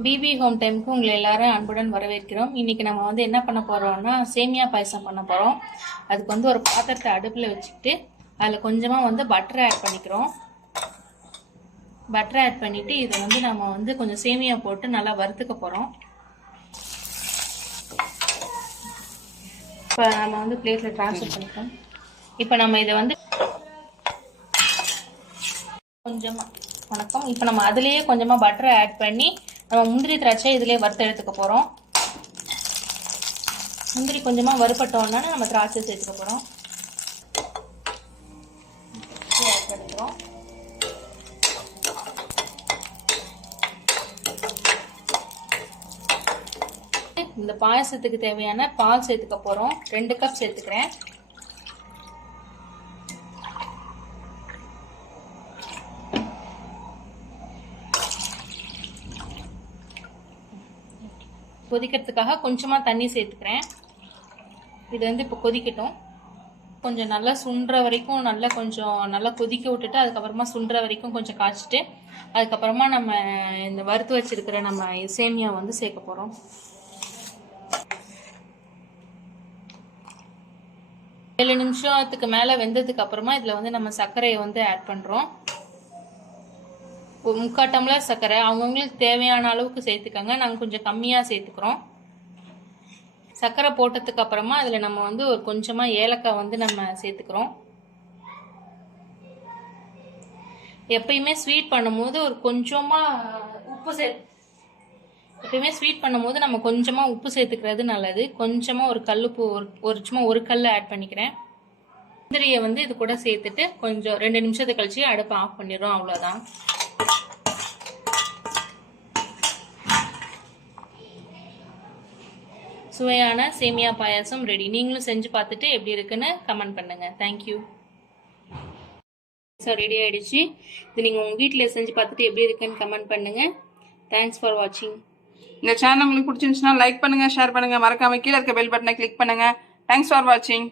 BB home டைமுக்கு உங்களை எல்லாரும் அன்புடன் வரவேற்கிறோம். இன்றைக்கி நம்ம வந்து என்ன பண்ண போகிறோம்னா சேமியா பாயசம் பண்ண போகிறோம் அதுக்கு வந்து ஒரு பாத்திரத்தை அடுப்பில் வச்சுக்கிட்டு அதில் கொஞ்சமாக வந்து பட்டர் ஆட் பண்ணிக்கிறோம். பட்டர் ஆட் பண்ணிவிட்டு இதை வந்து நம்ம வந்து கொஞ்சம் சேமியா போட்டு நல்லா வறுத்துக்க போகிறோம் இப்போ நம்ம வந்து பிளேட்டில் ட்ரான்ஸ்ஃபர் பண்ணிக்கிறோம். இப்போ நம்ம இதை வந்து கொஞ்சமாக வணக்கம். இப்போ நம்ம அதுலேயே கொஞ்சமாக பட்டரை ஆட் பண்ணி நம்ம முந்திரி திராட்சை இதுலேயே வறுத்து எடுத்துக்க போகிறோம் முந்திரி கொஞ்சமாக வறுப்பட்டோன்னா நம்ம திராட்சை சேர்த்துக்க போகிறோம் இந்த பாயசத்துக்கு தேவையான பால் சேர்த்துக்க போகிறோம் ரெண்டு கப் சேர்த்துக்கிறேன். கொதிக்கிறதுக்காக கொஞ்சமாக தண்ணி சேர்த்துக்கிறேன். இது வந்து இப்போ கொதிக்கட்டும். கொஞ்சம் நல்லா சுண்டுற வரைக்கும் நல்லா கொஞ்சம் நல்லா கொதிக்க விட்டுட்டு அதுக்கப்புறமா சுண்டுற வரைக்கும் கொஞ்சம் காய்ச்சிட்டு அதுக்கப்புறமா நம்ம இந்த வறுத்து வச்சிருக்கிற நம்ம சேமியா வந்து சேர்க்க போகிறோம் ஏழு நிமிஷத்துக்கு மேலே வெந்ததுக்கு அப்புறமா இதில் வந்து நம்ம சர்க்கரையை வந்து ஆட் பண்ணுறோம் முக்கால் டம்ளர் சர்க்கரை. அவங்கவுங்களுக்கு தேவையான அளவுக்கு சேர்த்துக்கோங்க. நாங்கள் கொஞ்சம் கம்மியாக சேர்த்துக்கிறோம். சர்க்கரை போட்டதுக்கு அப்புறமா அதில் நம்ம வந்து ஒரு கொஞ்சமாக ஏலக்காய் வந்து நம்ம சேர்த்துக்கிறோம். எப்பயுமே ஸ்வீட் பண்ணும்போது ஒரு கொஞ்சமாக உப்பு சே எப்பயுமே ஸ்வீட் பண்ணும்போது நம்ம கொஞ்சமாக உப்பு சேர்த்துக்கிறது நல்லது. கொஞ்சமாக ஒரு கல்லுப்பு ஒரு ஒரு சும்மா ஒரு கல் ஆட் பண்ணிக்கிறேன். முந்திரியை வந்து இது கூட சேர்த்துட்டு கொஞ்சம் ரெண்டு நிமிஷத்துக்கு கழிச்சு அடுப்பை ஆஃப் பண்ணிடுறோம். அவ்வளோதான் சுவையான சேமியா பாயாசம் ரெடி நீங்களும் செஞ்சு பார்த்துட்டு எப்படி இருக்குன்னு கமெண்ட் பண்ணுங்க. தேங்க்யூ ஸோ ரெடி ஆகிடுச்சு இது நீங்கள் உங்கள் வீட்டில் செஞ்சு பார்த்துட்டு எப்படி இருக்குன்னு கமெண்ட் பண்ணுங்க. தேங்க்ஸ் ஃபார் வாட்சிங் இந்த சேனல் உங்களுக்கு பிடிச்சிருந்துச்சுன்னா லைக் பண்ணுங்கள் ஷேர் பண்ணுங்கள் மறக்காம கீழே இருக்க பெல் பட்டனை கிளிக் பண்ணுங்க. தேங்க்ஸ் ஃபார் வாட்சிங்